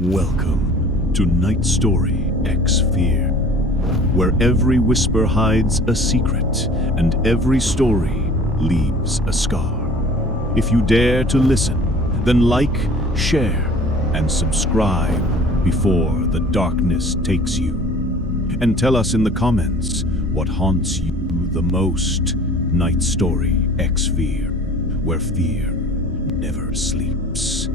Welcome to NightStoryX Fear, where every whisper hides a secret and every story leaves a scar. If you dare to listen, then like, share, and subscribe before the darkness takes you. And tell us in the comments what haunts you the most. NightStoryX Fear, where fear never sleeps.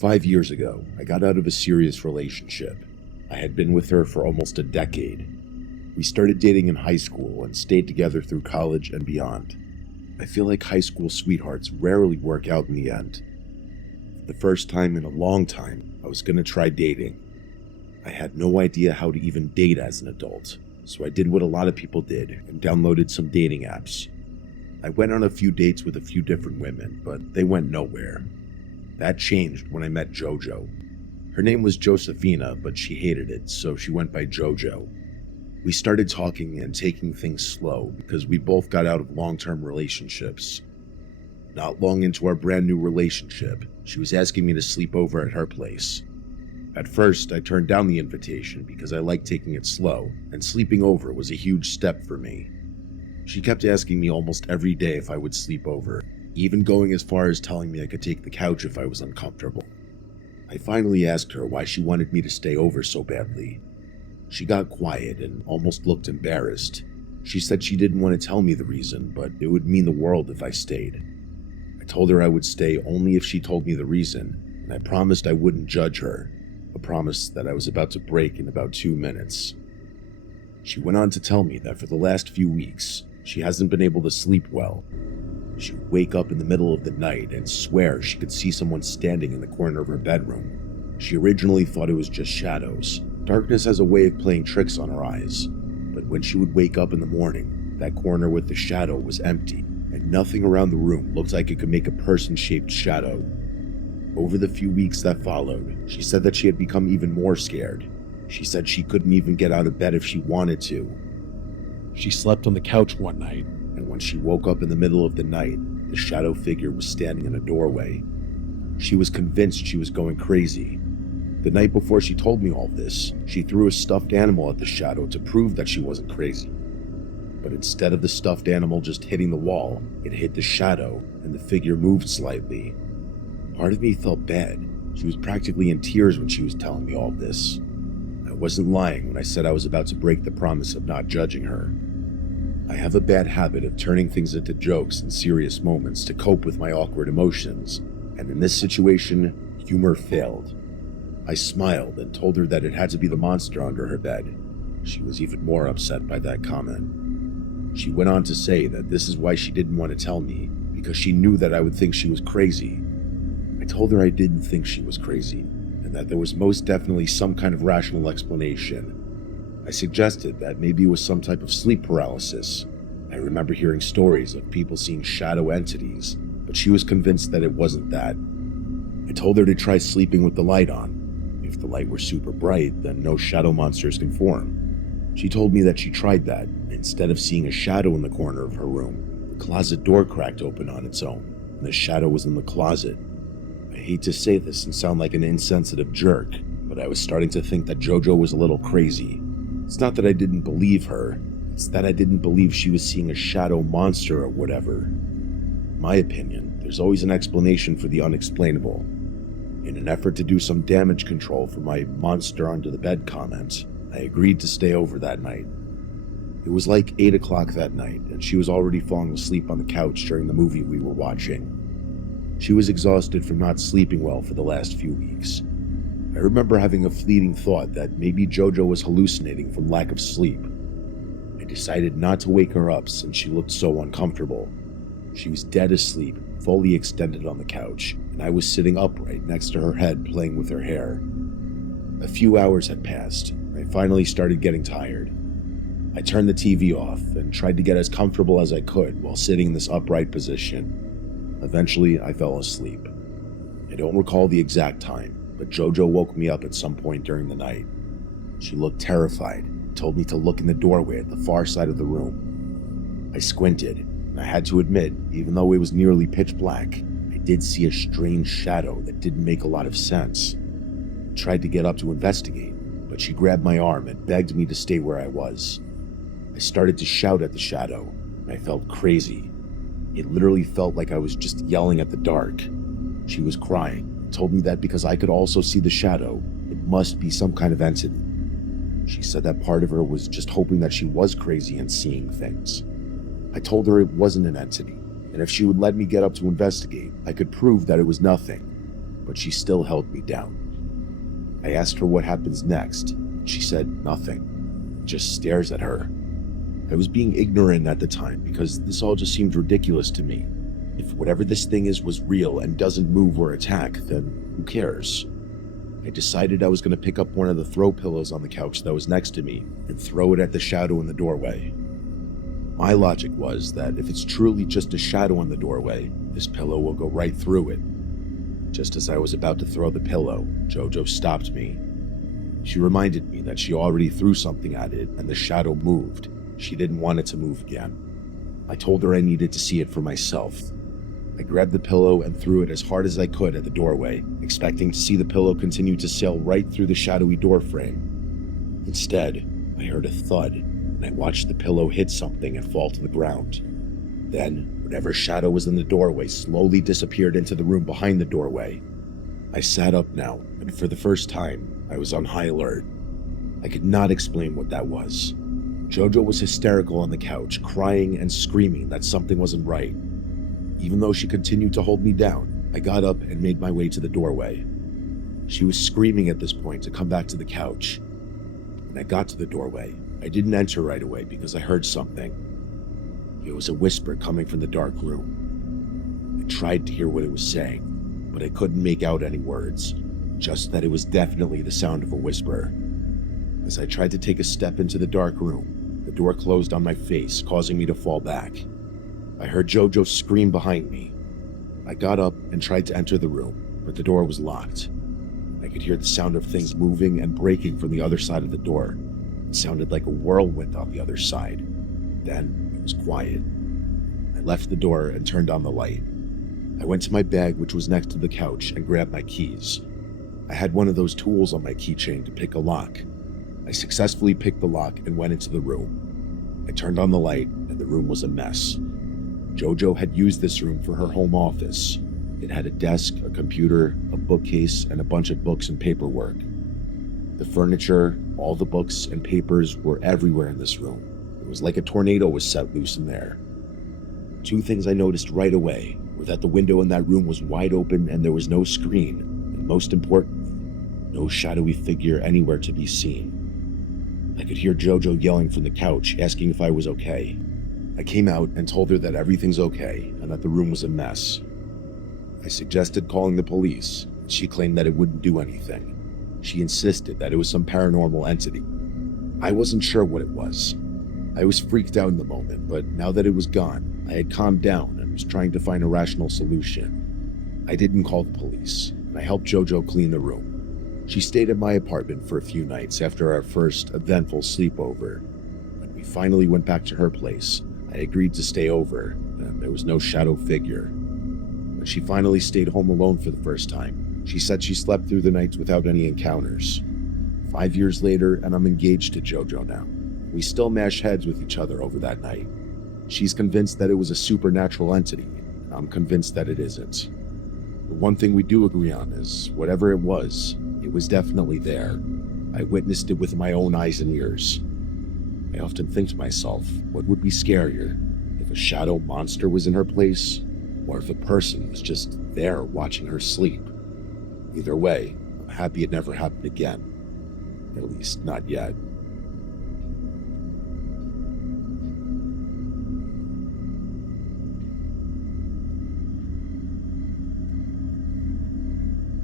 5 years ago, I got out of a serious relationship. I had been with her for almost a decade. We started dating in high school and stayed together through college and beyond. I feel like high school sweethearts rarely work out in the end. For the first time in a long time, I was going to try dating. I had no idea how to even date as an adult, so I did what a lot of people did and downloaded some dating apps. I went on a few dates with a few different women, but they went nowhere. That changed when I met JoJo. Her name was Josephina, but she hated it, so she went by JoJo. We started talking and taking things slow because we both got out of long-term relationships. Not long into our brand new relationship, she was asking me to sleep over at her place. At first, I turned down the invitation because I liked taking it slow, and sleeping over was a huge step for me. She kept asking me almost every day if I would sleep over, even going as far as telling me I could take the couch if I was uncomfortable. I finally asked her why she wanted me to stay over so badly. She got quiet and almost looked embarrassed. She said she didn't want to tell me the reason, but it would mean the world if I stayed. I told her I would stay only if she told me the reason, and I promised I wouldn't judge her, a promise that I was about to break in about 2 minutes. She went on to tell me that for the last few weeks, she hasn't been able to sleep well. She would wake up in the middle of the night and swear she could see someone standing in the corner of her bedroom. She originally thought it was just shadows. Darkness has a way of playing tricks on her eyes, but when she would wake up in the morning, that corner with the shadow was empty, and nothing around the room looked like it could make a person-shaped shadow. Over the few weeks that followed, she said that she had become even more scared. She said she couldn't even get out of bed if she wanted to. She slept on the couch one night, and when she woke up in the middle of the night, the shadow figure was standing in a doorway. She was convinced she was going crazy. The night before she told me all this, she threw a stuffed animal at the shadow to prove that she wasn't crazy. But instead of the stuffed animal just hitting the wall, it hit the shadow, and the figure moved slightly. Part of me felt bad. She was practically in tears when she was telling me all this. I wasn't lying when I said I was about to break the promise of not judging her. I have a bad habit of turning things into jokes in serious moments to cope with my awkward emotions, and in this situation, humor failed. I smiled and told her that it had to be the monster under her bed. She was even more upset by that comment. She went on to say that this is why she didn't want to tell me, because she knew that I would think she was crazy. I told her I didn't think she was crazy, and that there was most definitely some kind of rational explanation. I suggested that maybe it was some type of sleep paralysis. I remember hearing stories of people seeing shadow entities, but she was convinced that it wasn't that. I told her to try sleeping with the light on. If the light were super bright, then no shadow monsters can form. She told me that she tried that. Instead of seeing a shadow in the corner of her room, the closet door cracked open on its own, and the shadow was in the closet. I hate to say this and sound like an insensitive jerk, but I was starting to think that JoJo was a little crazy. It's not that I didn't believe her, it's that I didn't believe she was seeing a shadow monster or whatever. In my opinion, there's always an explanation for the unexplainable. In an effort to do some damage control for my monster under the bed comment, I agreed to stay over that night. It was like 8 o'clock that night, and she was already falling asleep on the couch during the movie we were watching. She was exhausted from not sleeping well for the last few weeks. I remember having a fleeting thought that maybe JoJo was hallucinating from lack of sleep. I decided not to wake her up since she looked so uncomfortable. She was dead asleep, fully extended on the couch, and I was sitting upright next to her head playing with her hair. A few hours had passed, and I finally started getting tired. I turned the TV off and tried to get as comfortable as I could while sitting in this upright position. Eventually, I fell asleep. I don't recall the exact time, but JoJo woke me up at some point during the night. She looked terrified and told me to look in the doorway at the far side of the room. I squinted, and I had to admit, even though it was nearly pitch black, I did see a strange shadow that didn't make a lot of sense. I tried to get up to investigate, but she grabbed my arm and begged me to stay where I was. I started to shout at the shadow, and I felt crazy. It literally felt like I was just yelling at the dark. She was crying, and told me that because I could also see the shadow, it must be some kind of entity. She said that part of her was just hoping that she was crazy and seeing things. I told her it wasn't an entity, and if she would let me get up to investigate, I could prove that it was nothing, but she still held me down. I asked her what happens next. She said nothing, just stares at her. I was being ignorant at the time because this all just seemed ridiculous to me. If whatever this thing is was real and doesn't move or attack, then who cares? I decided I was going to pick up one of the throw pillows on the couch that was next to me and throw it at the shadow in the doorway. My logic was that if it's truly just a shadow in the doorway, this pillow will go right through it. Just as I was about to throw the pillow, JoJo stopped me. She reminded me that she already threw something at it and the shadow moved. She didn't want it to move again. I told her I needed to see it for myself. I grabbed the pillow and threw it as hard as I could at the doorway, expecting to see the pillow continue to sail right through the shadowy door frame. Instead, I heard a thud, and I watched the pillow hit something and fall to the ground. Then, whatever shadow was in the doorway slowly disappeared into the room behind the doorway. I sat up now, and for the first time, I was on high alert. I could not explain what that was. JoJo was hysterical on the couch, crying and screaming that something wasn't right. Even though she continued to hold me down, I got up and made my way to the doorway. She was screaming at this point to come back to the couch. When I got to the doorway, I didn't enter right away because I heard something. It was a whisper coming from the dark room. I tried to hear what it was saying, but I couldn't make out any words, just that it was definitely the sound of a whisper. As I tried to take a step into the dark room, the door closed on my face, causing me to fall back. I heard JoJo scream behind me. I got up and tried to enter the room, but the door was locked. I could hear the sound of things moving and breaking from the other side of the door. It sounded like a whirlwind on the other side. Then it was quiet. I left the door and turned on the light. I went to my bag, which was next to the couch, and grabbed my keys. I had one of those tools on my keychain to pick a lock. I successfully picked the lock and went into the room. I turned on the light, and the room was a mess. JoJo had used this room for her home office. It had a desk, a computer, a bookcase, and a bunch of books and paperwork. The furniture, all the books and papers were everywhere in this room. It was like a tornado was set loose in there. Two things I noticed right away were that the window in that room was wide open and there was no screen, and most importantly, no shadowy figure anywhere to be seen. I could hear JoJo yelling from the couch, asking if I was okay. I came out and told her that everything's okay and that the room was a mess. I suggested calling the police, but she claimed that it wouldn't do anything. She insisted that it was some paranormal entity. I wasn't sure what it was. I was freaked out in the moment, but now that it was gone, I had calmed down and was trying to find a rational solution. I didn't call the police, and I helped JoJo clean the room. She stayed at my apartment for a few nights after our first eventful sleepover. When we finally went back to her place, I agreed to stay over, and there was no shadow figure. When she finally stayed home alone for the first time, she said she slept through the nights without any encounters. 5 years later, and I'm engaged to JoJo now. We still mash heads with each other over that night. She's convinced that it was a supernatural entity, and I'm convinced that it isn't. The one thing we do agree on is, whatever it was definitely there. I witnessed it with my own eyes and ears. I often think to myself, what would be scarier, if a shadow monster was in her place, or if a person was just there watching her sleep? Either way, I'm happy it never happened again. At least, not yet.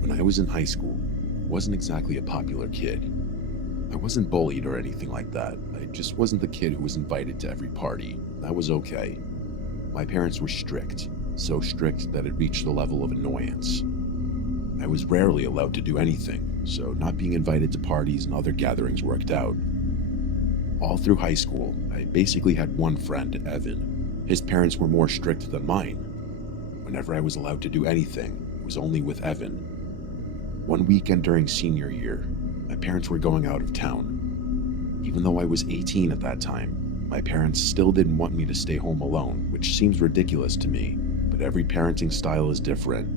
When I was in high school, I wasn't exactly a popular kid. I wasn't bullied or anything like that. I just wasn't the kid who was invited to every party. That was okay. My parents were strict, so strict that it reached the level of annoyance. I was rarely allowed to do anything, so not being invited to parties and other gatherings worked out. All through high school, I basically had one friend, Evan. His parents were more strict than mine. Whenever I was allowed to do anything, it was only with Evan. One weekend during senior year, my parents were going out of town. Even though I was 18 at that time, my parents still didn't want me to stay home alone, which seems ridiculous to me, but every parenting style is different.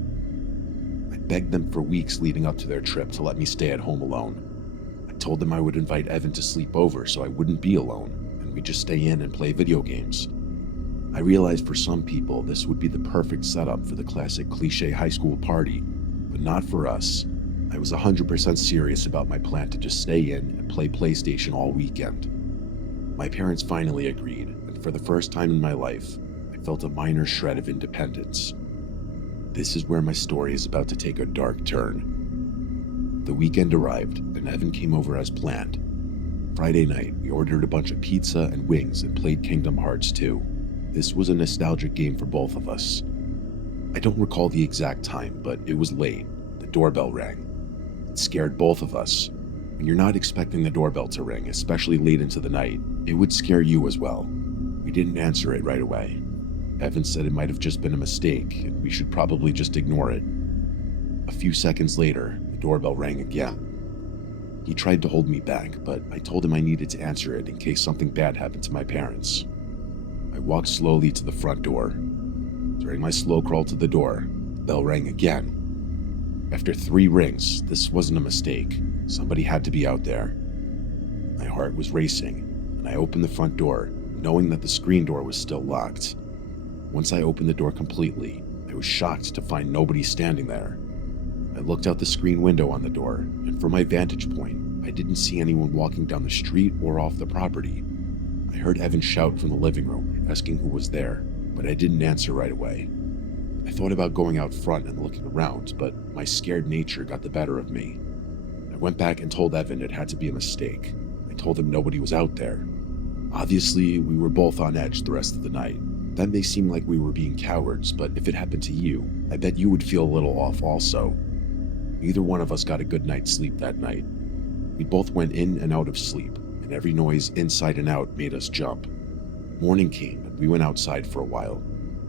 I begged them for weeks leading up to their trip to let me stay at home alone. I told them I would invite Evan to sleep over so I wouldn't be alone, and we'd just stay in and play video games. I realized for some people this would be the perfect setup for the classic cliché high school party, but not for us. I was 100% serious about my plan to just stay in and play PlayStation all weekend. My parents finally agreed, and for the first time in my life, I felt a minor shred of independence. This is where my story is about to take a dark turn. The weekend arrived, and Evan came over as planned. Friday night, we ordered a bunch of pizza and wings and played Kingdom Hearts 2. This was a nostalgic game for both of us. I don't recall the exact time, but it was late. The doorbell rang. It scared both of us. When you're not expecting the doorbell to ring, especially late into the night, it would scare you as well. We didn't answer it right away. Evan said it might have just been a mistake, and we should probably just ignore it. A few seconds later, the doorbell rang again. He tried to hold me back, but I told him I needed to answer it in case something bad happened to my parents. I walked slowly to the front door. During my slow crawl to the door, the bell rang again. After 3 rings, this wasn't a mistake. Somebody had to be out there. My heart was racing, and I opened the front door, knowing that the screen door was still locked. Once I opened the door completely, I was shocked to find nobody standing there. I looked out the screen window on the door, and from my vantage point, I didn't see anyone walking down the street or off the property. I heard Evan shout from the living room, asking who was there, but I didn't answer right away. I thought about going out front and looking around, but my scared nature got the better of me. I went back and told Evan it had to be a mistake. I told him nobody was out there. Obviously, we were both on edge the rest of the night. That may seem like we were being cowards, but if it happened to you, I bet you would feel a little off also. Neither one of us got a good night's sleep that night. We both went in and out of sleep, and every noise inside and out made us jump. Morning came, and we went outside for a while.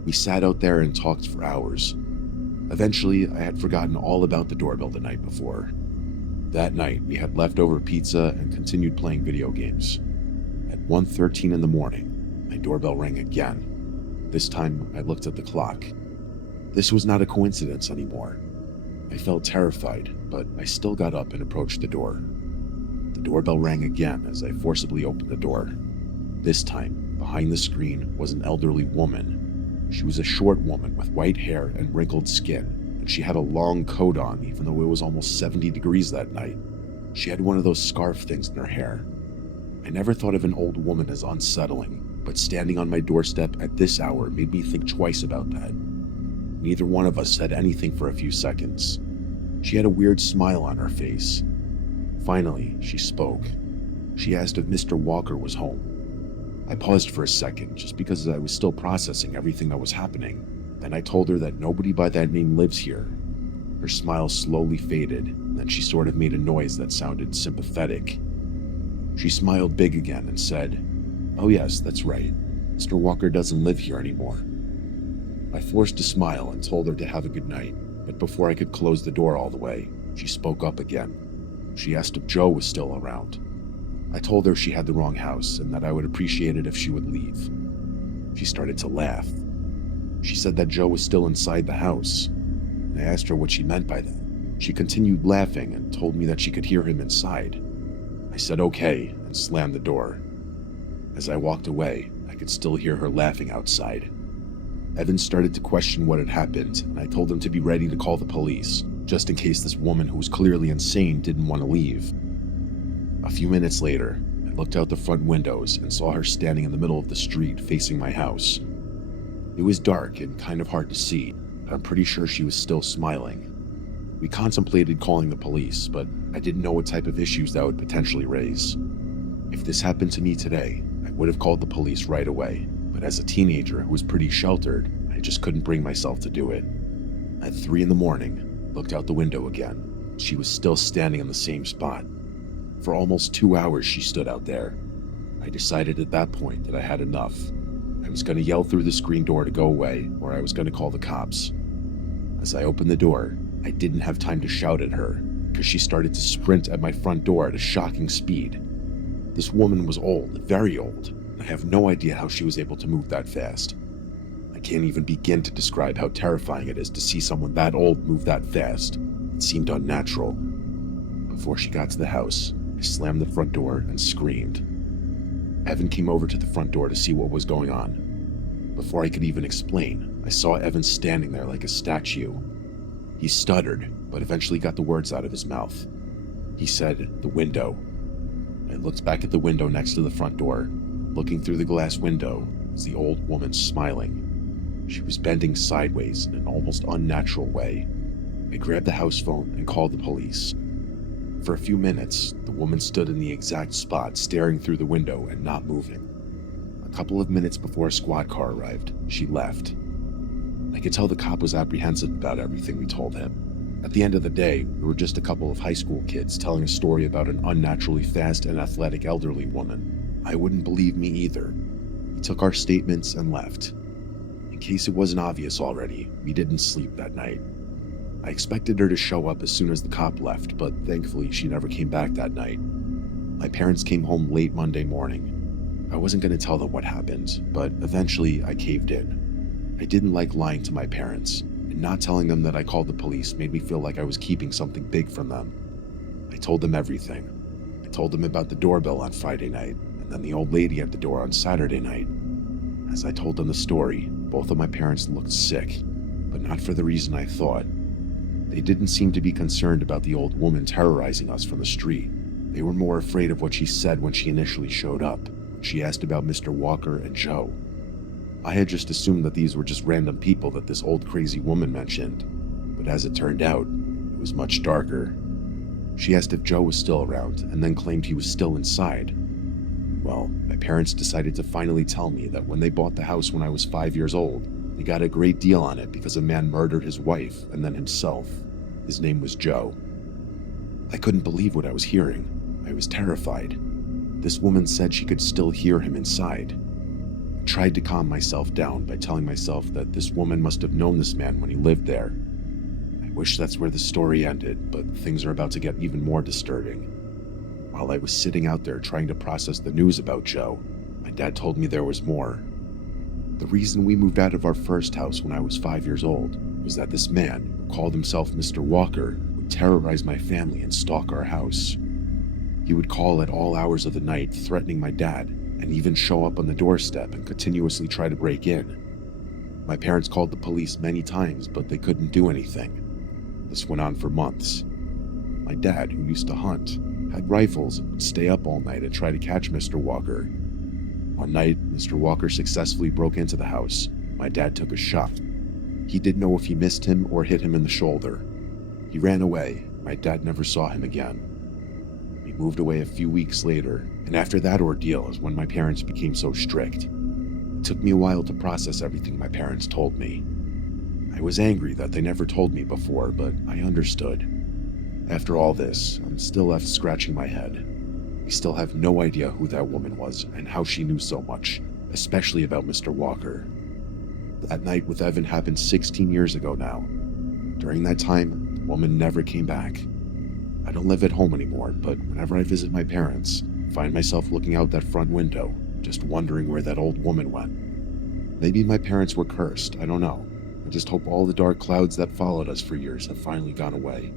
We sat out there and talked for hours. Eventually, I had forgotten all about the doorbell the night before. That night, we had leftover pizza and continued playing video games. At 1:13 in the morning, my doorbell rang again. This time, I looked at the clock. This was not a coincidence anymore. I felt terrified, but I still got up and approached the door. The doorbell rang again as I forcibly opened the door. This time, behind the screen was an elderly woman. She was a short woman with white hair and wrinkled skin, and she had a long coat on even though it was almost 70 degrees that night. She had one of those scarf things in her hair. I never thought of an old woman as unsettling, but standing on my doorstep at this hour made me think twice about that. Neither one of us said anything for a few seconds. She had a weird smile on her face. Finally, she spoke. She asked if Mr. Walker was home. I paused for a second, just because I was still processing everything that was happening. Then I told her that nobody by that name lives here. Her smile slowly faded, and then she sort of made a noise that sounded sympathetic. She smiled big again and said, "Oh yes, that's right. Mr. Walker doesn't live here anymore." I forced a smile and told her to have a good night, but before I could close the door all the way, she spoke up again. She asked if Joe was still around. I told her she had the wrong house and that I would appreciate it if she would leave. She started to laugh. She said that Joe was still inside the house. I asked her what she meant by that. She continued laughing and told me that she could hear him inside. I said okay and slammed the door. As I walked away, I could still hear her laughing outside. Evan started to question what had happened, and I told him to be ready to call the police, just in case this woman who was clearly insane didn't want to leave. A few minutes later, I looked out the front windows and saw her standing in the middle of the street facing my house. It was dark and kind of hard to see, but I'm pretty sure she was still smiling. We contemplated calling the police, but I didn't know what type of issues that would potentially raise. If this happened to me today, I would have called the police right away, but as a teenager who was pretty sheltered, I just couldn't bring myself to do it. At 3 in the morning, I looked out the window again. She was still standing in the same spot. For almost 2 hours she stood out there. I decided at that point that I had enough. I I was going to yell through the screen door to go away, or I was going to call the cops. As I opened the door, I didn't have time to shout at her, because she started to sprint at my front door at a shocking speed. This woman was old, very old. I have no idea how she was able to move that fast. I can't even begin to describe how terrifying it is to see someone that old move that fast. It seemed unnatural. Before she got to the house, I slammed the front door and screamed. Evan came over to the front door to see what was going on. Before I could even explain, I saw Evan standing there like a statue. He stuttered, but eventually got the words out of his mouth. He said, "The window." I looked back at the window next to the front door. Looking through the glass window was the old woman smiling. She was bending sideways in an almost unnatural way. I grabbed the house phone and called the police. For a few minutes, the woman stood in the exact spot, staring through the window and not moving. A couple of minutes before a squad car arrived, she left. I could tell the cop was apprehensive about everything we told him. At the end of the day, we were just a couple of high school kids telling a story about an unnaturally fast and athletic elderly woman. I wouldn't believe me either. He took our statements and left. In case it wasn't obvious already, we didn't sleep that night. I expected her to show up as soon as the cop left, but thankfully she never came back that night. My parents came home late Monday morning. I wasn't going to tell them what happened, but eventually I caved in. I didn't like lying to my parents, and not telling them that I called the police made me feel like I was keeping something big from them. I told them everything. I told them about the doorbell on Friday night, and then the old lady at the door on Saturday night. As I told them the story, both of my parents looked sick, but not for the reason I thought. They didn't seem to be concerned about the old woman terrorizing us from the street. They were more afraid of what she said when she initially showed up. She asked about Mr. Walker and Joe. I had just assumed that these were just random people that this old crazy woman mentioned, but as it turned out, it was much darker. She asked if Joe was still around, and then claimed he was still inside. Well, my parents decided to finally tell me that when they bought the house when I was 5 years old, they got a great deal on it because a man murdered his wife and then himself. His name was Joe. I couldn't believe what I was hearing. I was terrified. This woman said she could still hear him inside. I tried to calm myself down by telling myself that this woman must have known this man when he lived there. I wish that's where the story ended, but things are about to get even more disturbing. While I was sitting out there trying to process the news about Joe, my dad told me there was more. The reason we moved out of our first house when I was 5 years old was that this man, who called himself Mr. Walker, would terrorize my family and stalk our house. He would call at all hours of the night, threatening my dad, and even show up on the doorstep and continuously try to break in. My parents called the police many times, but they couldn't do anything. This went on for months. My dad, who used to hunt, had rifles and would stay up all night and try to catch Mr. Walker. One night, Mr. Walker successfully broke into the house. My dad took a shot. He didn't know if he missed him or hit him in the shoulder. He ran away. My dad never saw him again. We moved away a few weeks later, and after that ordeal is when my parents became so strict. It took me a while to process everything my parents told me. I was angry that they never told me before, but I understood. After all this, I'm still left scratching my head. We still have no idea who that woman was and how she knew so much, especially about Mr. Walker. That night with Evan happened 16 years ago now. During that time, the woman never came back. I don't live at home anymore, but whenever I visit my parents, I find myself looking out that front window, just wondering where that old woman went. Maybe my parents were cursed, I don't know. I just hope all the dark clouds that followed us for years have finally gone away.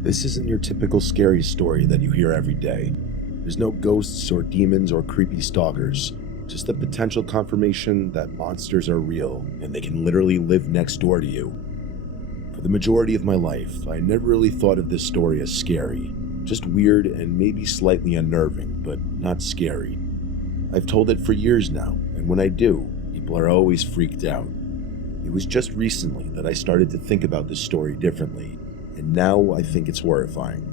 This isn't your typical scary story that you hear every day. There's no ghosts or demons or creepy stalkers, just the potential confirmation that monsters are real and they can literally live next door to you. For the majority of my life, I never really thought of this story as scary, just weird and maybe slightly unnerving, but not scary. I've told it for years now, and when I do, people are always freaked out. It was just recently that I started to think about this story differently, and now I think it's horrifying.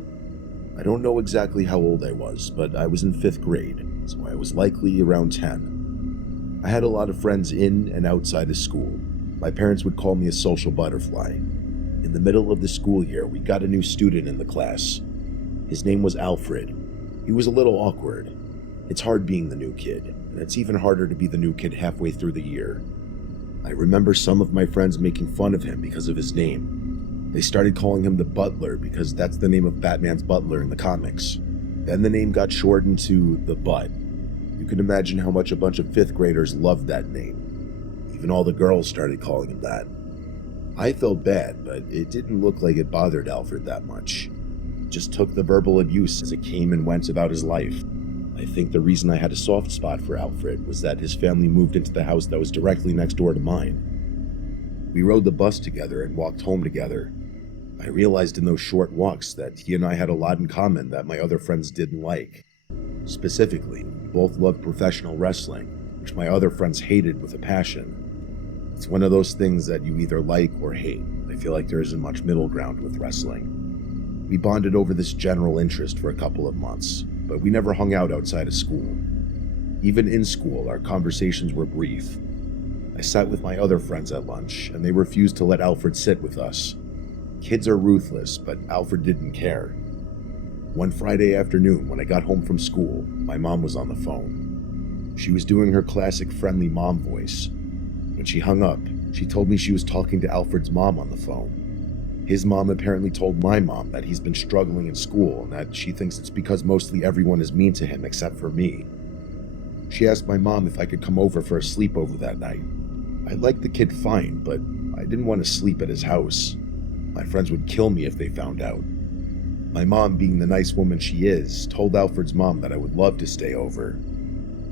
I don't know exactly how old I was, but I was in 5th grade, so I was likely around 10. I had a lot of friends in and outside of school. My parents would call me a social butterfly. In the middle of the school year, we got a new student in the class. His name was Alfred. He was a little awkward. It's hard being the new kid, and it's even harder to be the new kid halfway through the year. I remember some of my friends making fun of him because of his name. They started calling him the Butler because that's the name of Batman's butler in the comics. Then the name got shortened to the Butt. You can imagine how much a bunch of 5th graders loved that name. Even all the girls started calling him that. I felt bad, but it didn't look like it bothered Alfred that much. He just took the verbal abuse as it came and went about his life. I think the reason I had a soft spot for Alfred was that his family moved into the house that was directly next door to mine. We rode the bus together and walked home together. I realized in those short walks that he and I had a lot in common that my other friends didn't like. Specifically, we both loved professional wrestling, which my other friends hated with a passion. It's one of those things that you either like or hate. I feel like there isn't much middle ground with wrestling. We bonded over this general interest for a couple of months, but we never hung out outside of school. Even in school, our conversations were brief. I sat with my other friends at lunch, and they refused to let Alfred sit with us. Kids are ruthless, but Alfred didn't care. One Friday afternoon, when I got home from school, my mom was on the phone. She was doing her classic friendly mom voice. When she hung up, she told me she was talking to Alfred's mom on the phone. His mom apparently told my mom that he's been struggling in school and that she thinks it's because mostly everyone is mean to him except for me. She asked my mom if I could come over for a sleepover that night. I liked the kid fine, but I didn't want to sleep at his house. My friends would kill me if they found out. My mom, being the nice woman she is, told Alfred's mom that I would love to stay over.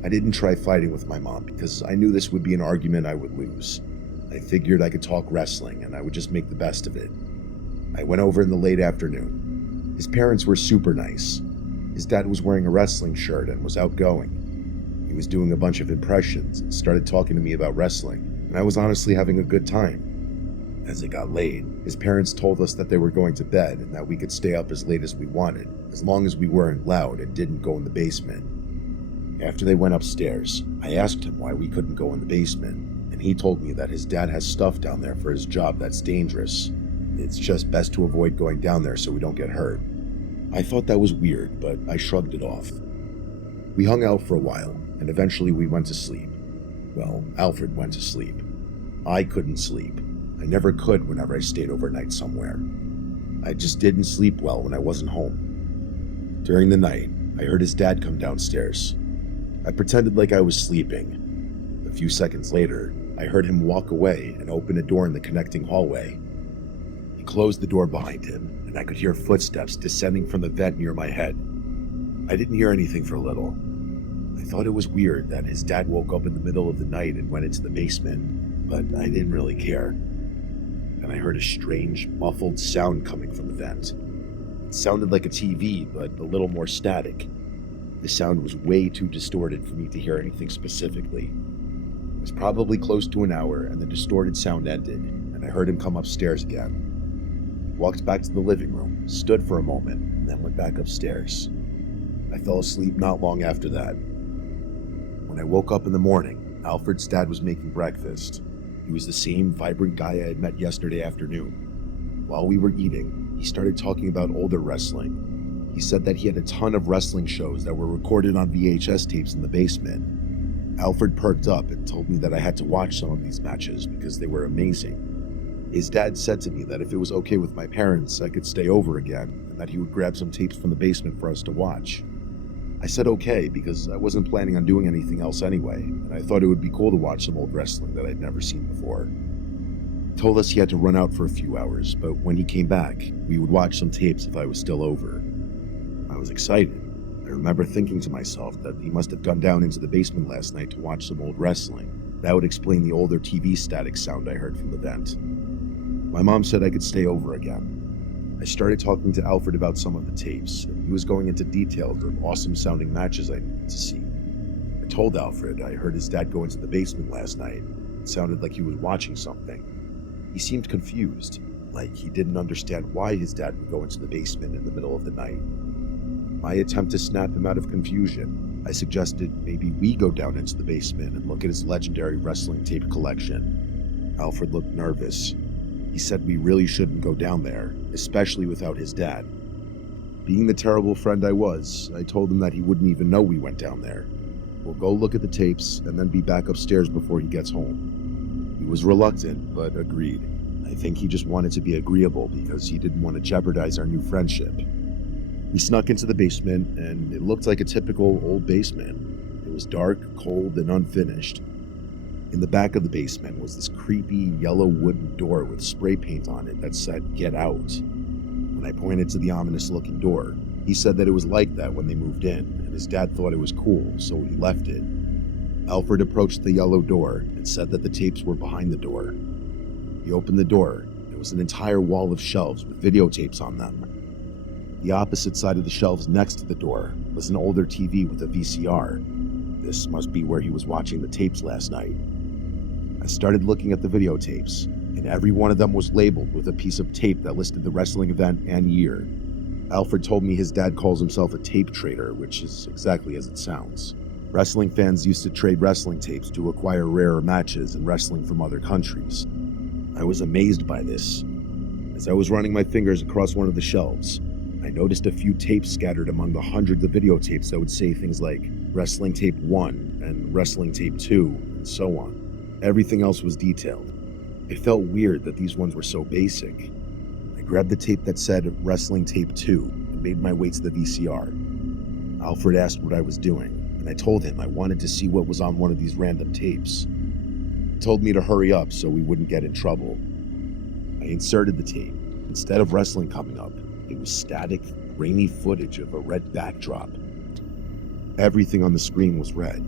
I didn't try fighting with my mom because I knew this would be an argument I would lose. I figured I could talk wrestling and I would just make the best of it. I went over in the late afternoon. His parents were super nice. His dad was wearing a wrestling shirt and was outgoing. He was doing a bunch of impressions and started talking to me about wrestling, and I was honestly having a good time. As it got late, his parents told us that they were going to bed and that we could stay up as late as we wanted, as long as we weren't loud and didn't go in the basement. After they went upstairs, I asked him why we couldn't go in the basement, and he told me that his dad has stuff down there for his job that's dangerous. It's just best to avoid going down there so we don't get hurt. I thought that was weird, but I shrugged it off. We hung out for a while, and eventually we went to sleep. Well, Alfred went to sleep. I couldn't sleep. I never could whenever I stayed overnight somewhere. I just didn't sleep well when I wasn't home. During the night, I heard his dad come downstairs. I pretended like I was sleeping. A few seconds later, I heard him walk away and open a door in the connecting hallway. He closed the door behind him, and I could hear footsteps descending from the vent near my head. I didn't hear anything for a little. I thought it was weird that his dad woke up in the middle of the night and went into the basement, but I didn't really care. Then I heard a strange, muffled sound coming from the vent. It sounded like a TV, but a little more static. The sound was way too distorted for me to hear anything specifically. It was probably close to an hour, and the distorted sound ended, and I heard him come upstairs again. He walked back to the living room, stood for a moment, and then went back upstairs. I fell asleep not long after that. When I woke up in the morning, Alfred's dad was making breakfast. He was the same vibrant guy I had met yesterday afternoon. While we were eating, he started talking about older wrestling. He said that he had a ton of wrestling shows that were recorded on VHS tapes in the basement. Alfred perked up and told me that I had to watch some of these matches because they were amazing. His dad said to me that if it was okay with my parents, I could stay over again, and that he would grab some tapes from the basement for us to watch. I said okay because I wasn't planning on doing anything else anyway, and I thought it would be cool to watch some old wrestling that I'd never seen before. He told us he had to run out for a few hours, but when he came back, we would watch some tapes if I was still over. I was excited. I remember thinking to myself that he must have gone down into the basement last night to watch some old wrestling. That would explain the older TV static sound I heard from the vent. My mom said I could stay over again. I started talking to Alfred about some of the tapes, and he was going into details of awesome-sounding matches I needed to see. I told Alfred I heard his dad go into the basement last night. It sounded like he was watching something. He seemed confused, like he didn't understand why his dad would go into the basement in the middle of the night. My attempt to snap him out of confusion, I suggested maybe we go down into the basement and look at his legendary wrestling tape collection. Alfred looked nervous. He He said we really shouldn't go down there, especially without his dad. Being the terrible friend I was, I told him that he wouldn't even know we went down there. We'll go look at the tapes and then be back upstairs before he gets home. He was reluctant, but agreed. I think he just wanted to be agreeable because he didn't want to jeopardize our new friendship. We snuck into the basement, and it looked like a typical old basement. It was dark, cold, and unfinished. In the back of the basement was this creepy yellow wooden door with spray paint on it that said, "Get out." When I pointed to the ominous-looking door, he said that it was like that when they moved in, and his dad thought it was cool, so he left it. Alfred approached the yellow door and said that the tapes were behind the door. He opened the door. There was an entire wall of shelves with videotapes on them. The opposite side of the shelves next to the door was an older TV with a VCR. This must be where he was watching the tapes last night. I started looking at the videotapes, and every one of them was labeled with a piece of tape that listed the wrestling event and year. Alfred told me his dad calls himself a tape trader, which is exactly as it sounds. Wrestling fans used to trade wrestling tapes to acquire rarer matches and wrestling from other countries. I was amazed by this. As I was running my fingers across one of the shelves, I noticed a few tapes scattered among the hundreds of videotapes that would say things like Wrestling Tape 1 and Wrestling Tape 2 and so on. Everything else was detailed. It felt weird that these ones were so basic. I grabbed the tape that said Wrestling Tape 2 and made my way to the VCR. Alfred asked what I was doing, and I told him I wanted to see what was on one of these random tapes. He told me to hurry up so we wouldn't get in trouble. I inserted the tape. Instead of wrestling coming up, it was static, grainy footage of a red backdrop. Everything on the screen was red.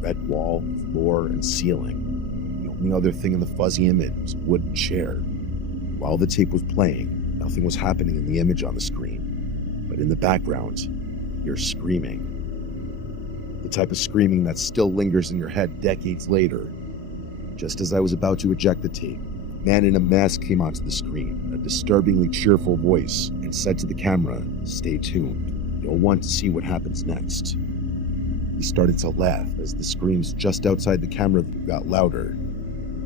Red wall, floor, and ceiling. The only other thing in the fuzzy image was a wooden chair. While the tape was playing, nothing was happening in the image on the screen. But in the background, you're screaming. The type of screaming that still lingers in your head decades later. Just as I was about to eject the tape, a man in a mask came onto the screen, a disturbingly cheerful voice, and said to the camera, "Stay tuned. You'll want to see what happens next." He started to laugh as the screams just outside the camera got louder.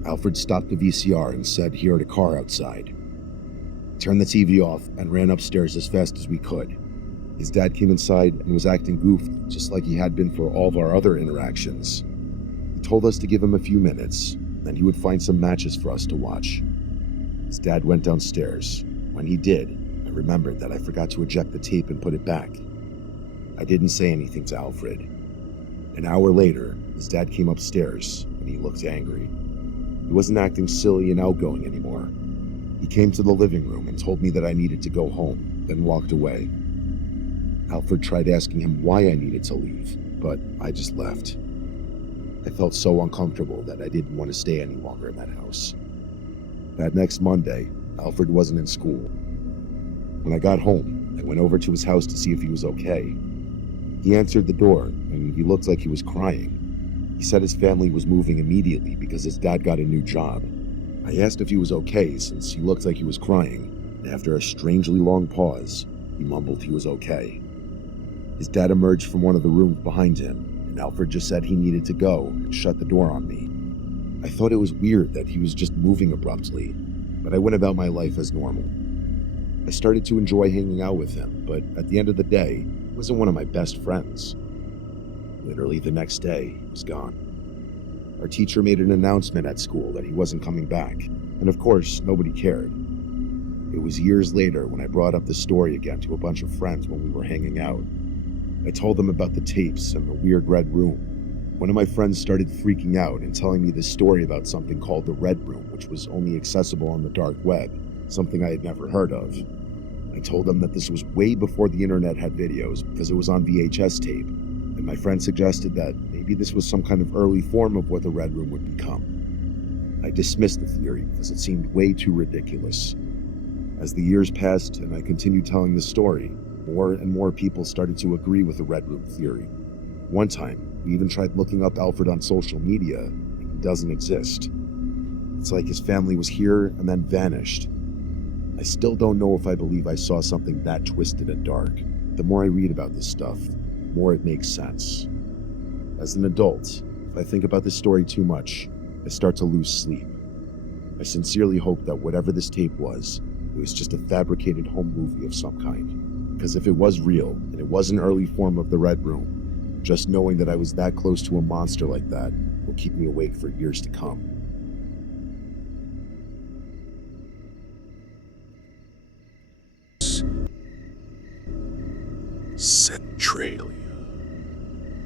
Alfred stopped the VCR and said he heard a car outside. He turned the TV off and ran upstairs as fast as we could. His dad came inside and was acting goofy, just like he had been for all of our other interactions. He told us to give him a few minutes, then he would find some matches for us to watch. His dad went downstairs. When he did, I remembered that I forgot to eject the tape and put it back. I didn't say anything to Alfred. An hour later, his dad came upstairs, and he looked angry. He wasn't acting silly and outgoing anymore. He came to the living room and told me that I needed to go home, then walked away. Alfred tried asking him why I needed to leave, but I just left. I felt so uncomfortable that I didn't want to stay any longer in that house. That next Monday, Alfred wasn't in school. When I got home, I went over to his house to see if he was okay. He answered the door, and he looked like he was crying. He said his family was moving immediately because his dad got a new job. I asked if he was okay since he looked like he was crying, and after a strangely long pause, he mumbled he was okay. His dad emerged from one of the rooms behind him, and Alfred just said he needed to go and shut the door on me. I thought it was weird that he was just moving abruptly, but I went about my life as normal. I started to enjoy hanging out with him, but at the end of the day, he wasn't one of my best friends. Literally the next day, he was gone. Our teacher made an announcement at school that he wasn't coming back, and of course, nobody cared. It was years later when I brought up the story again to a bunch of friends when we were hanging out. I told them about the tapes and the weird red room. One of my friends started freaking out and telling me this story about something called the Red Room, which was only accessible on the dark web, something I had never heard of. I told them that this was way before the internet had videos because it was on VHS tape, and my friend suggested that maybe this was some kind of early form of what the Red Room would become. I dismissed the theory because it seemed way too ridiculous. As the years passed and I continued telling the story, more and more people started to agree with the Red Room theory. One time, we even tried looking up Alfred on social media, and he doesn't exist. It's like his family was here and then vanished. I still don't know if I believe I saw something that twisted and dark. The more I read about this stuff, the more it makes sense. As an adult, if I think about this story too much, I start to lose sleep. I sincerely hope that whatever this tape was, it was just a fabricated home movie of some kind. Because if it was real, and it was an early form of the Red Room, just knowing that I was that close to a monster like that will keep me awake for years to come. Centralia,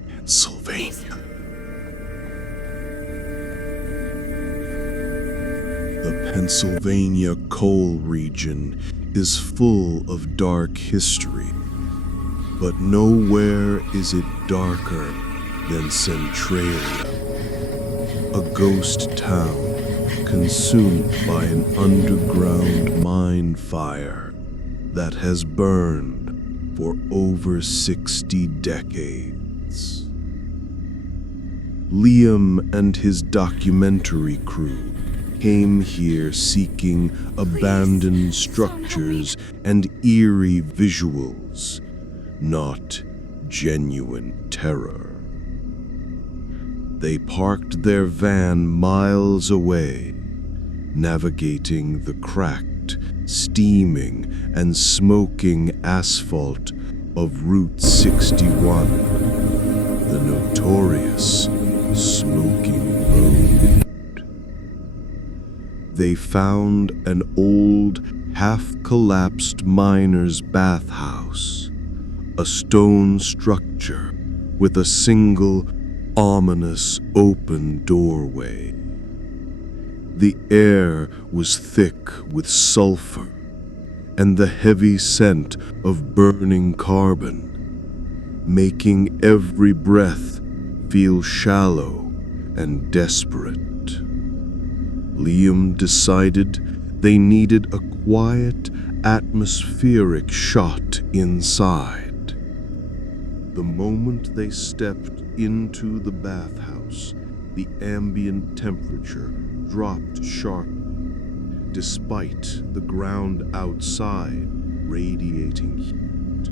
Pennsylvania. The Pennsylvania coal region is full of dark history, but nowhere is it darker than Centralia, a ghost town consumed by an underground mine fire that has burned for over 60 decades. Liam and his documentary crew came here seeking abandoned structures and eerie visuals, not genuine terror. They parked their van miles away, navigating the cracked, steaming, and smoking asphalt of Route 61, the notorious Smoking Road. They found an old, half-collapsed miner's bathhouse, a stone structure with a single, ominous open doorway. The air was thick with sulfur and the heavy scent of burning carbon, making every breath feel shallow and desperate. Liam decided they needed a quiet, atmospheric shot inside. The moment they stepped into the bathhouse, the ambient temperature dropped sharply, despite the ground outside radiating heat.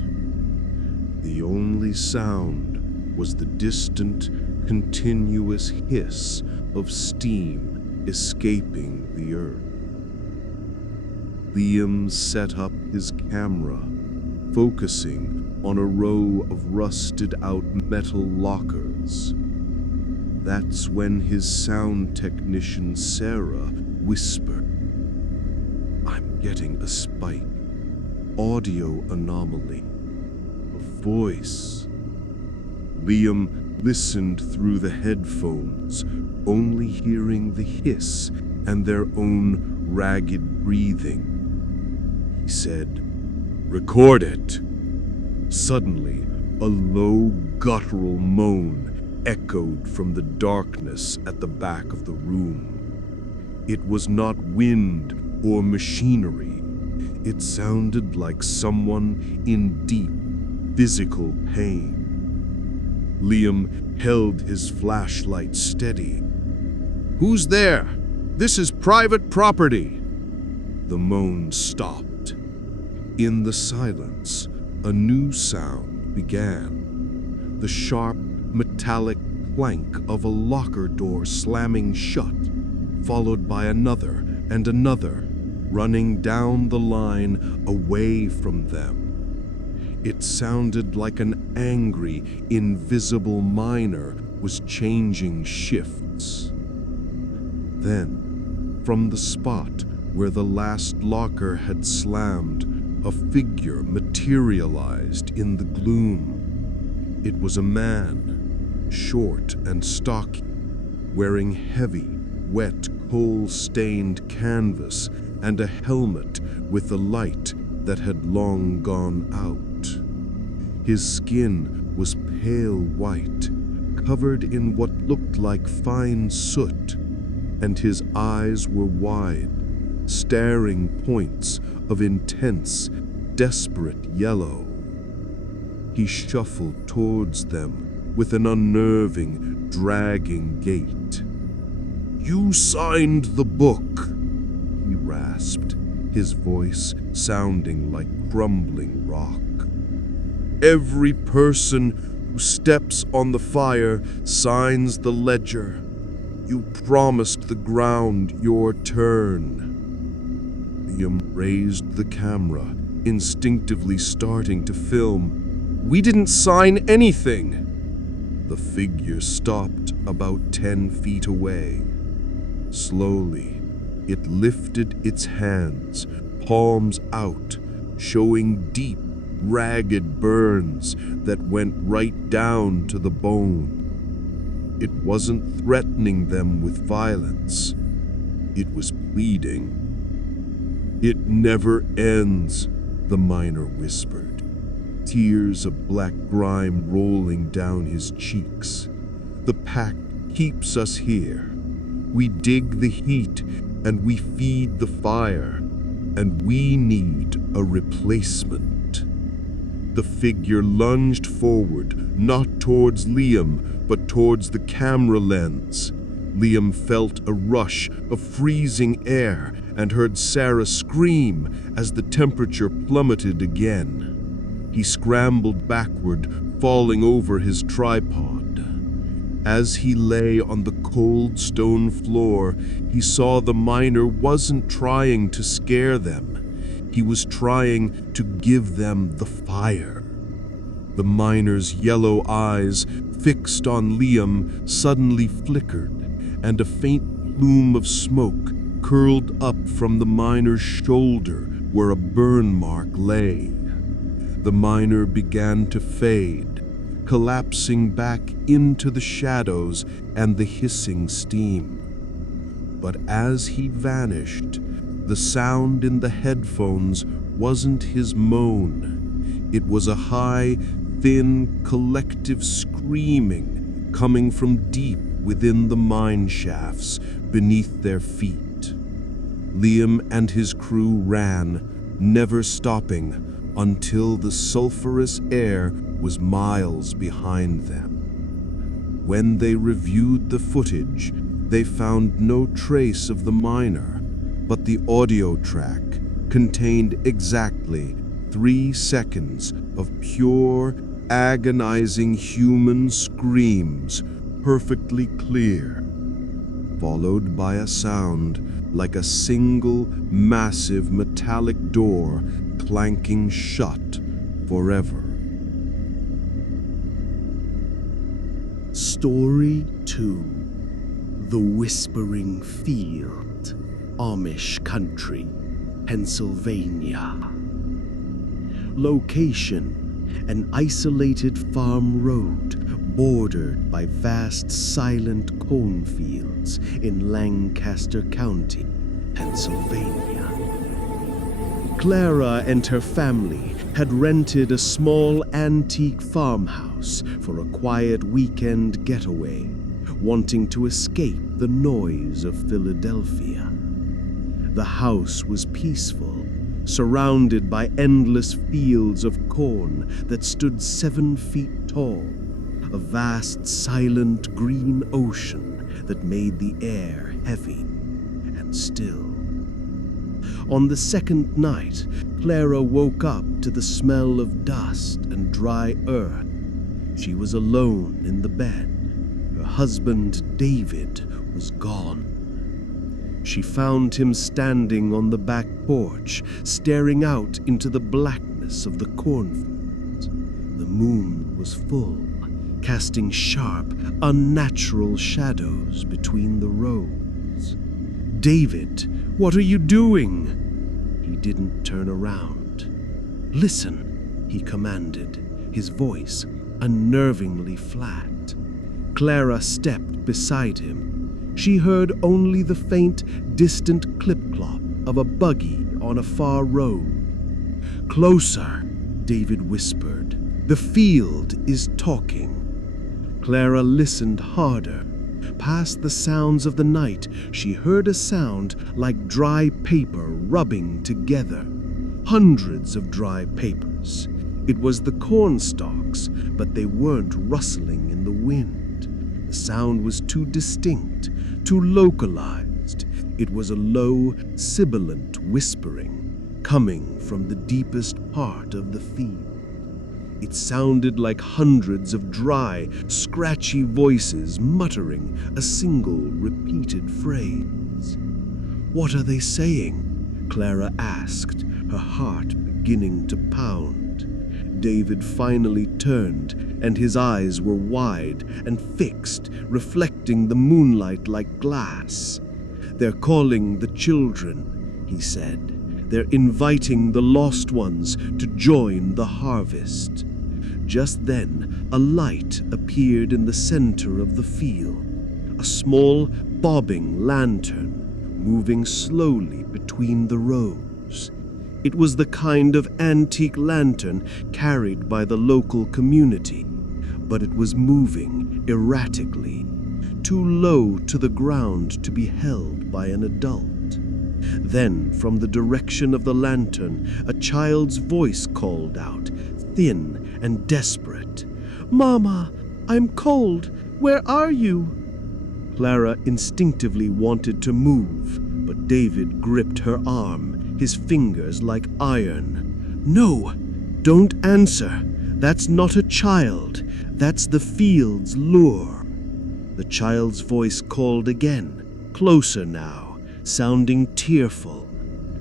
The only sound was the distant, continuous hiss of steam escaping the earth. Liam set up his camera, focusing on a row of rusted-out metal lockers. That's when his sound technician Sarah whispered, "I'm getting a spike. Audio anomaly. A voice." Liam listened through the headphones, only hearing the hiss and their own ragged breathing. He said, "Record it." Suddenly, a low, guttural moan echoed from the darkness at the back of the room. It was not wind or machinery. It sounded like someone in deep, physical pain. Liam held his flashlight steady. "Who's there? This is private property." The moan stopped. In the silence, a new sound began. The sharp, metallic clank of a locker door slamming shut, followed by another and another, running down the line away from them. It sounded like an angry, invisible miner was changing shifts. Then, from the spot where the last locker had slammed, a figure materialized in the gloom. It was a man, short and stocky, wearing heavy, wet, coal-stained canvas and a helmet with a light that had long gone out. His skin was pale white, covered in what looked like fine soot, and his eyes were wide, staring points of intense, desperate yellow. He shuffled towards them with an unnerving, dragging gait. "You signed the book," he rasped, his voice sounding like crumbling rock. "Every person who steps on the fire signs the ledger. You promised the ground your turn. Liam raised the camera, instinctively starting to film. We didn't sign anything. The figure stopped about 10 feet away. Slowly, it lifted its hands, palms out, showing deep, ragged burns that went right down to the bone. It wasn't threatening them with violence. It was pleading. "It never ends," the miner whispered, tears of black grime rolling down his cheeks. "The pack keeps us here. We dig the heat and we feed the fire, and we need a replacement." The figure lunged forward, not towards Liam, but towards the camera lens. Liam felt a rush of freezing air and heard Sarah scream as the temperature plummeted again. He scrambled backward, falling over his tripod. As he lay on the cold stone floor, he saw the miner wasn't trying to scare them. He was trying to give them the fire. The miner's yellow eyes, fixed on Liam, suddenly flickered, and a faint plume of smoke curled up from the miner's shoulder where a burn mark lay. The miner began to fade, collapsing back into the shadows and the hissing steam. But as he vanished, the sound in the headphones wasn't his moan. It was a high, thin, collective screaming coming from deep within the mine shafts beneath their feet. Liam and his crew ran, never stopping, until the sulphurous air was miles behind them. When they reviewed the footage, they found no trace of the miner, but the audio track contained exactly 3 seconds of pure, agonizing human screams, perfectly clear, followed by a sound like a single, massive metallic door clanking shut forever. Story 2. The Whispering Field, Amish Country, Pennsylvania. Location: an isolated farm road bordered by vast silent cornfields in Lancaster County, Pennsylvania. Clara and her family had rented a small antique farmhouse for a quiet weekend getaway, wanting to escape the noise of Philadelphia. The house was peaceful, surrounded by endless fields of corn that stood 7 feet tall, a vast silent green ocean that made the air heavy and still. On the second night, Clara woke up to the smell of dust and dry earth. She was alone in the bed. Her husband, David, was gone. She found him standing on the back porch, staring out into the blackness of the cornfields. The moon was full, casting sharp, unnatural shadows between the rows. "David, what are you doing?" He didn't turn around. "Listen," he commanded, his voice unnervingly flat. Clara stepped beside him. She heard only the faint, distant clip-clop of a buggy on a far road. "Closer," David whispered. "The field is talking." Clara listened harder. Past the sounds of the night, she heard a sound like dry paper rubbing together. Hundreds of dry papers. It was the corn stalks, but they weren't rustling in the wind. The sound was too distinct, too localized. It was a low, sibilant whispering, coming from the deepest part of the field. It sounded like hundreds of dry, scratchy voices muttering a single repeated phrase. "What are they saying?" Clara asked, her heart beginning to pound. David finally turned, and his eyes were wide and fixed, reflecting the moonlight like glass. "They're calling the children," he said. "They're inviting the lost ones to join the harvest." Just then, a light appeared in the center of the field, a small, bobbing lantern, moving slowly between the rows. It was the kind of antique lantern carried by the local community, but it was moving erratically, too low to the ground to be held by an adult. Then, from the direction of the lantern, a child's voice called out, thin and desperate. "Mama, I'm cold. Where are you?" Clara instinctively wanted to move, but David gripped her arm, his fingers like iron. "No, don't answer. That's not a child. That's the field's lure." The child's voice called again, closer now, sounding tearful.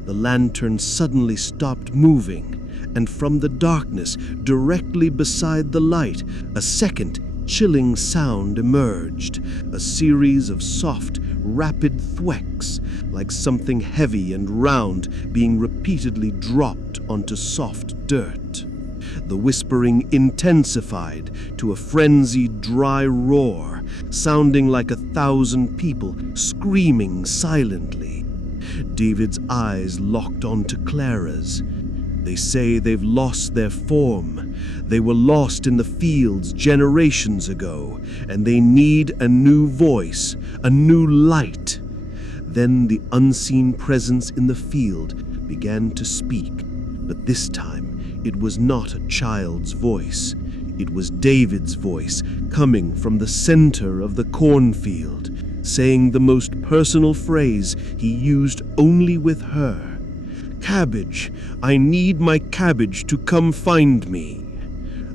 The lantern suddenly stopped moving, and from the darkness, directly beside the light, a second chilling sound emerged, a series of soft, rapid thwacks, like something heavy and round being repeatedly dropped onto soft dirt. The whispering intensified to a frenzied dry roar, sounding like 1,000 people screaming silently. David's eyes locked onto Clara's. "They say they've lost their form. They were lost in the fields generations ago, and they need a new voice, a new light." Then the unseen presence in the field began to speak, but this time it was not a child's voice. It was David's voice coming from the center of the cornfield, saying the most personal phrase he used only with her. "Cabbage, I need my cabbage to come find me."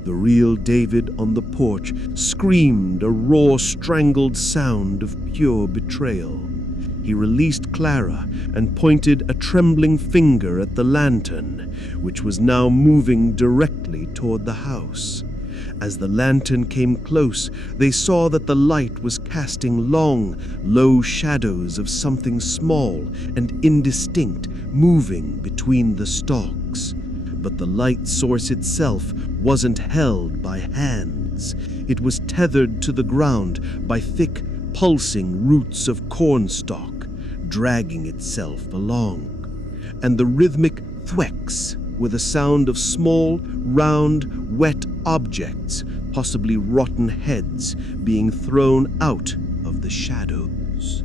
The real David on the porch screamed a raw, strangled sound of pure betrayal. He released Clara and pointed a trembling finger at the lantern, which was now moving directly toward the house. As the lantern came close, they saw that the light was casting long, low shadows of something small and indistinct moving between the stalks. But the light source itself wasn't held by hands. It was tethered to the ground by thick, pulsing roots of cornstalk, dragging itself along. And the rhythmic thwacks were the sound of small, round, wet objects, possibly rotten heads, being thrown out of the shadows.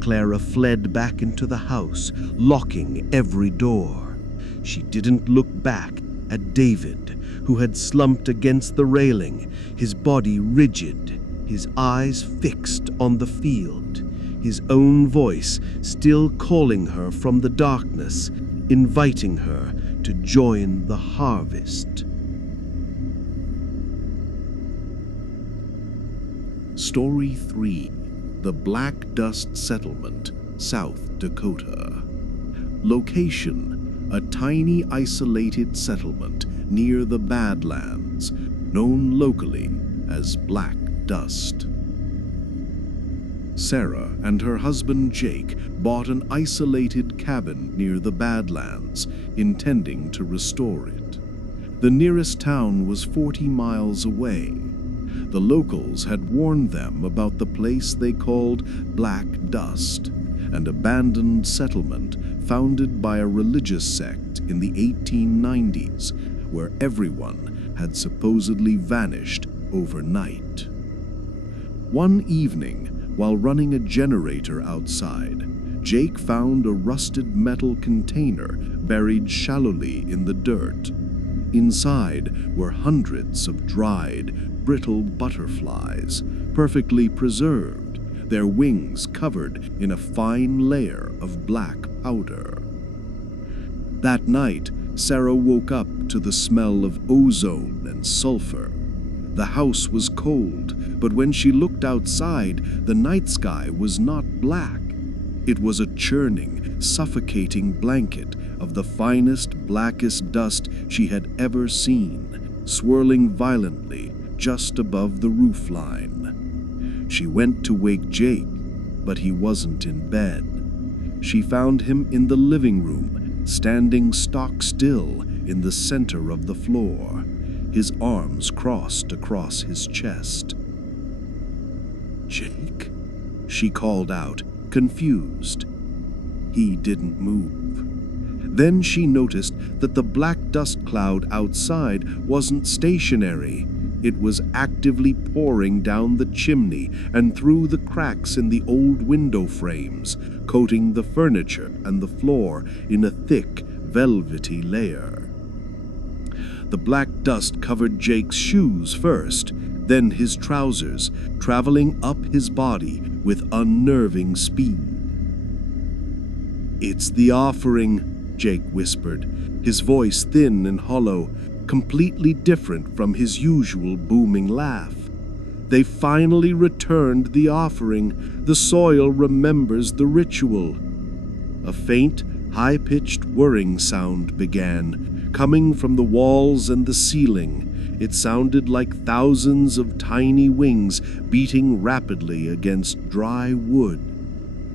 Clara fled back into the house, locking every door. She didn't look back at David, who had slumped against the railing, his body rigid, his eyes fixed on the field, his own voice still calling her from the darkness, inviting her to join the harvest. Story 3. The Black Dust Settlement, South Dakota. Location: a tiny isolated settlement near the Badlands, known locally as Black Dust. Sarah and her husband Jake bought an isolated cabin near the Badlands, intending to restore it. The nearest town was 40 miles away. The locals had warned them about the place they called Black Dust, an abandoned settlement founded by a religious sect in the 1890s, where everyone had supposedly vanished overnight. One evening, while running a generator outside, Jake found a rusted metal container buried shallowly in the dirt. Inside were hundreds of dried, brittle butterflies, perfectly preserved, their wings covered in a fine layer of black powder. That night, Sarah woke up to the smell of ozone and sulfur. The house was cold, but when she looked outside, the night sky was not black. It was a churning, suffocating blanket of the finest, blackest dust she had ever seen, swirling violently just above the roofline. She went to wake Jake, but he wasn't in bed. She found him in the living room, standing stock still in the center of the floor, his arms crossed across his chest. "Jake?" she called out, confused. He didn't move. Then she noticed that the black dust cloud outside wasn't stationary. It was actively pouring down the chimney and through the cracks in the old window frames, coating the furniture and the floor in a thick, velvety layer. The black dust covered Jake's shoes first, then his trousers, traveling up his body with unnerving speed. "It's the offering," Jake whispered, his voice thin and hollow, completely different from his usual booming laugh. "They finally returned the offering. The soil remembers the ritual." A faint, high-pitched whirring sound began, coming from the walls and the ceiling. It sounded like thousands of tiny wings beating rapidly against dry wood.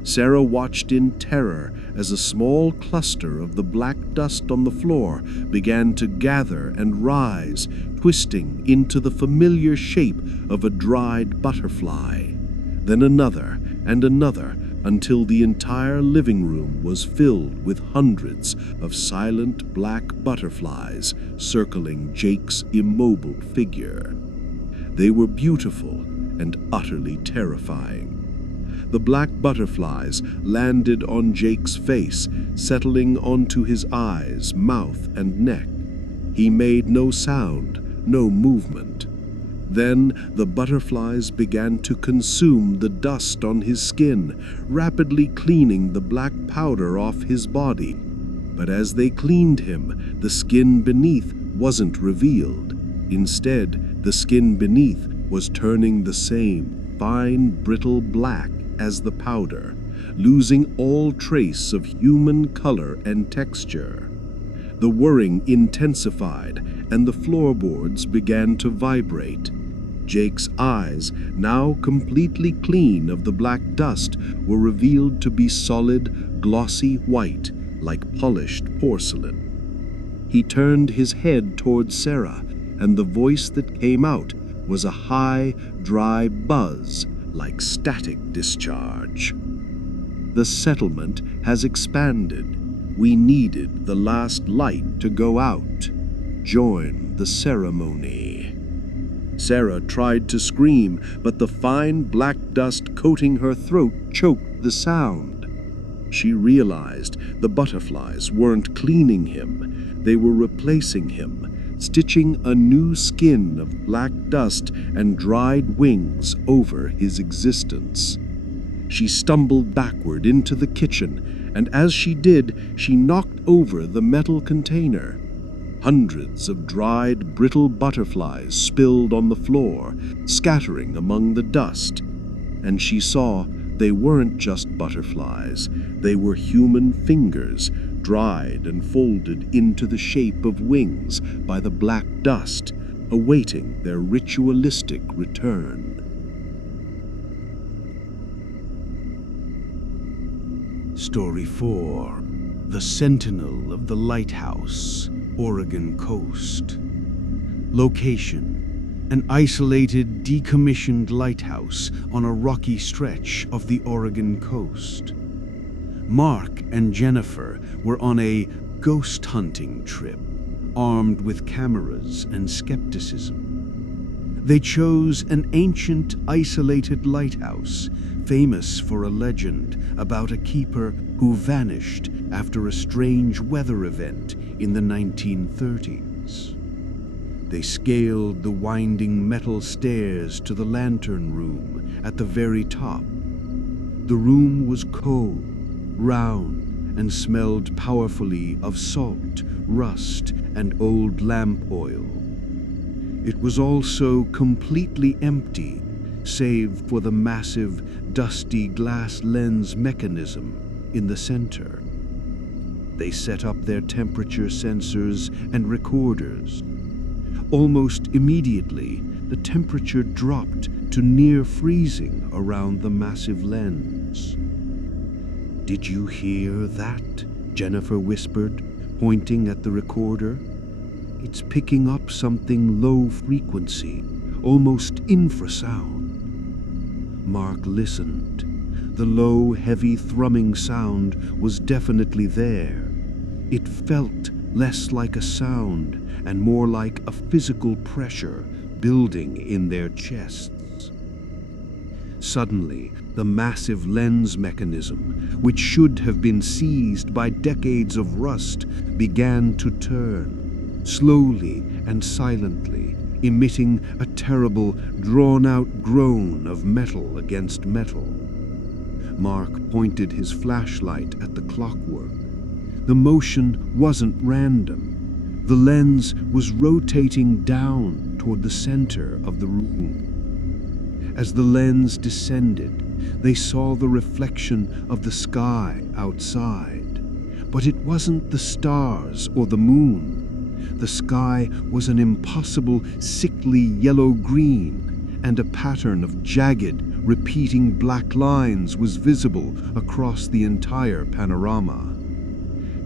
Sarah watched in terror as a small cluster of the black dust on the floor began to gather and rise, twisting into the familiar shape of a dried butterfly. Then another and another, until the entire living room was filled with hundreds of silent black butterflies circling Jake's immobile figure. They were beautiful and utterly terrifying. The black butterflies landed on Jake's face, settling onto his eyes, mouth, and neck. He made no sound, no movement. Then the butterflies began to consume the dust on his skin, rapidly cleaning the black powder off his body. But as they cleaned him, the skin beneath wasn't revealed. Instead, the skin beneath was turning the same fine, brittle black as the powder, losing all trace of human color and texture. The whirring intensified, and the floorboards began to vibrate. Jake's eyes, now completely clean of the black dust, were revealed to be solid, glossy white, like polished porcelain. He turned his head toward Sarah, and the voice that came out was a high, dry buzz, like static discharge. "The settlement has expanded. We needed the last light to go out. Join the ceremony." Sarah tried to scream, but the fine black dust coating her throat choked the sound. She realized the butterflies weren't cleaning him. They were replacing him, stitching a new skin of black dust and dried wings over his existence. She stumbled backward into the kitchen, and as she did, she knocked over the metal container. Hundreds of dried, brittle butterflies spilled on the floor, scattering among the dust. And she saw they weren't just butterflies, they were human fingers, dried and folded into the shape of wings by the black dust, awaiting their ritualistic return. Story 4. The Sentinel of the Lighthouse, Oregon Coast. Location: an isolated, decommissioned lighthouse on a rocky stretch of the Oregon coast. Mark and Jennifer were on a ghost hunting trip, armed with cameras and skepticism. They chose an ancient, isolated lighthouse, famous for a legend about a keeper who vanished after a strange weather event in the 1930s. They scaled the winding metal stairs to the lantern room at the very top. The room was cold, round, and smelled powerfully of salt, rust, and old lamp oil. It was also completely empty, save for the massive, dusty glass lens mechanism in the center. They set up their temperature sensors and recorders. Almost immediately, the temperature dropped to near freezing around the massive lens. "Did you hear that?" Jennifer whispered, pointing at the recorder. "It's picking up something low frequency, almost infrasound." Mark listened. The low, heavy thrumming sound was definitely there. It felt less like a sound and more like a physical pressure building in their chests. Suddenly, the massive lens mechanism, which should have been seized by decades of rust, began to turn, slowly and silently, emitting a terrible, drawn-out groan of metal against metal. Mark pointed his flashlight at the clockwork. The motion wasn't random. The lens was rotating down toward the center of the room. As the lens descended, they saw the reflection of the sky outside. But it wasn't the stars or the moon. The sky was an impossible, sickly yellow-green, and a pattern of jagged, repeating black lines was visible across the entire panorama.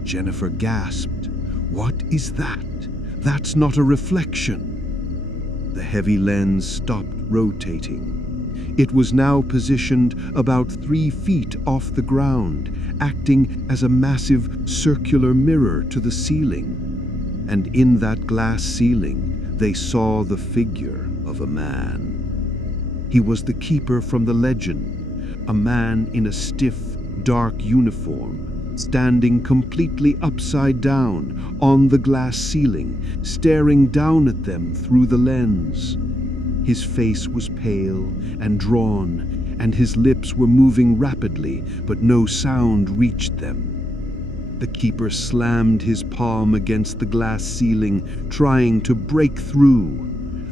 Jennifer gasped. "What is that? That's not a reflection." The heavy lens stopped rotating. It was now positioned about 3 feet off the ground, acting as a massive circular mirror to the ceiling. And in that glass ceiling, they saw the figure of a man. He was the keeper from the legend, a man in a stiff, dark uniform, standing completely upside down on the glass ceiling, staring down at them through the lens. His face was pale and drawn, and his lips were moving rapidly, but no sound reached them. The keeper slammed his palm against the glass ceiling, trying to break through.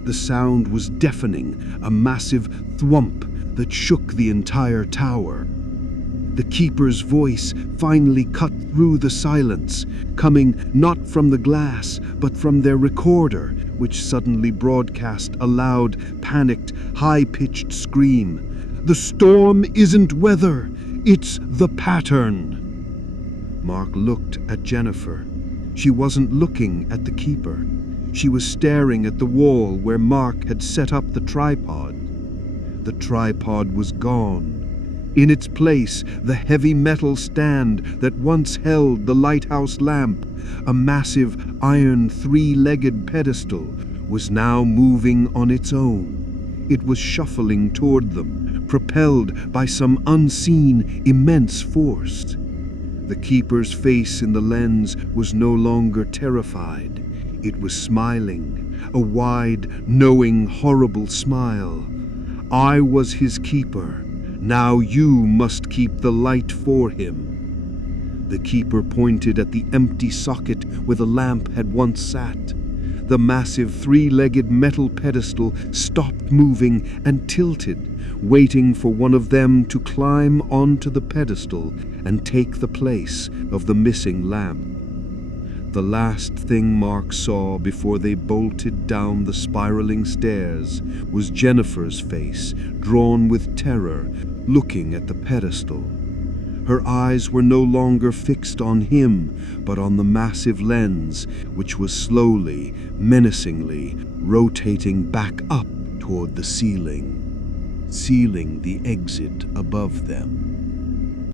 The sound was deafening, a massive thwump that shook the entire tower. The keeper's voice finally cut through the silence, coming not from the glass, but from their recorder, which suddenly broadcast a loud, panicked, high-pitched scream. "The storm isn't weather, it's the pattern!" Mark looked at Jennifer. She wasn't looking at the keeper. She was staring at the wall where Mark had set up the tripod. The tripod was gone. In its place, the heavy metal stand that once held the lighthouse lamp, a massive iron 3-legged pedestal, was now moving on its own. It was shuffling toward them, propelled by some unseen, immense force. The keeper's face in the lens was no longer terrified. It was smiling, a wide, knowing, horrible smile. "I was his keeper. Now you must keep the light for him." The keeper pointed at the empty socket where the lamp had once sat. The massive 3-legged metal pedestal stopped moving and tilted, waiting for one of them to climb onto the pedestal and take the place of the missing lamp. The last thing Mark saw before they bolted down the spiraling stairs was Jennifer's face, drawn with terror, looking at the pedestal. Her eyes were no longer fixed on him, but on the massive lens, which was slowly, menacingly, rotating back up toward the ceiling, sealing the exit above them.